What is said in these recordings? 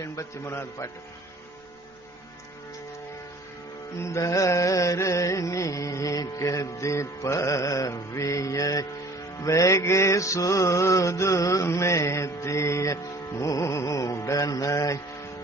எண்பத்தி மூணாவது பாட்டு. தரணி கதிர் பவிய வெகு சூதுமேத்திய மூடனாய்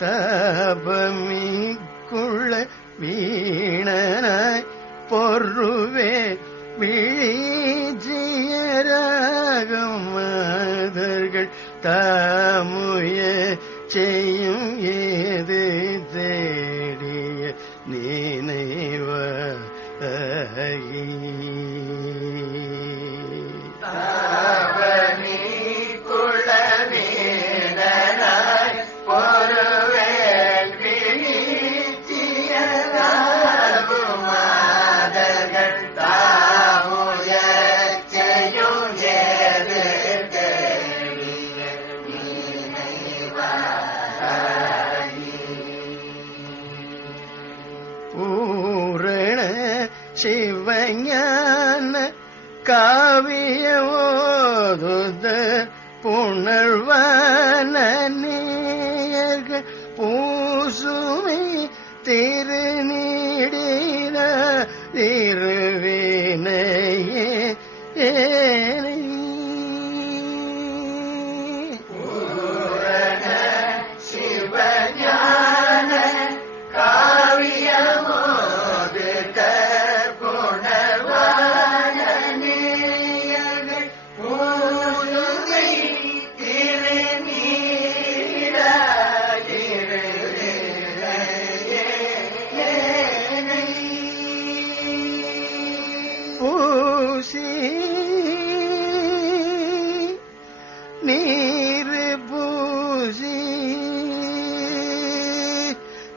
தபமிக்குள்ள வீணனாய் பொருவே விழிச்சியராகும் மாதர்கள் தாமுய செய்யும் ஏ சிவஞான காவியோதுத புணர்வான நேயர்கள் பூசுமை திருநீடின திரு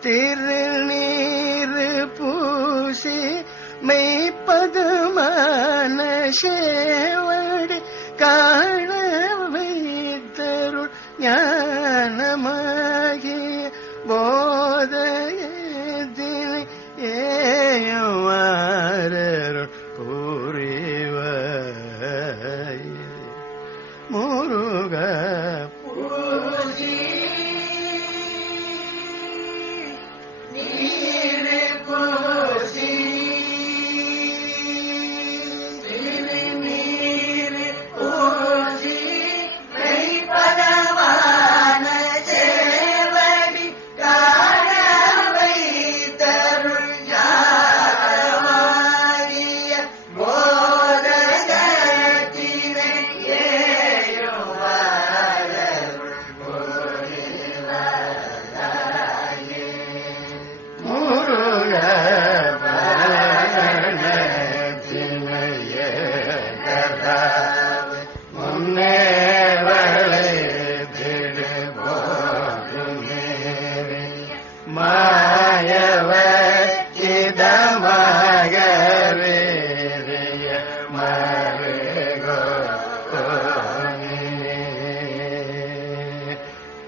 திருநீர் பூசி மெய்ப்பதுமான சேவடி காண வைத்தருள் ஞானமாகிய போதயத்தினை ஏயமாறருள் புரிவாய் முருக முருக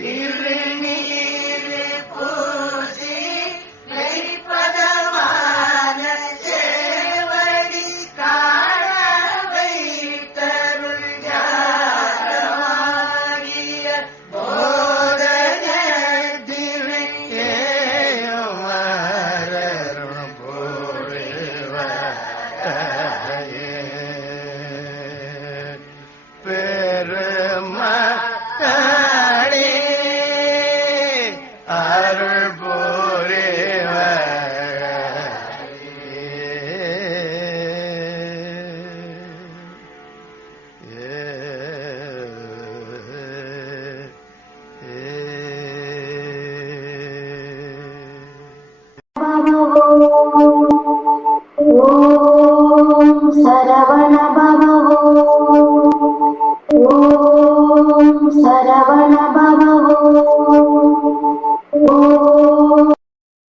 Yeah. sábana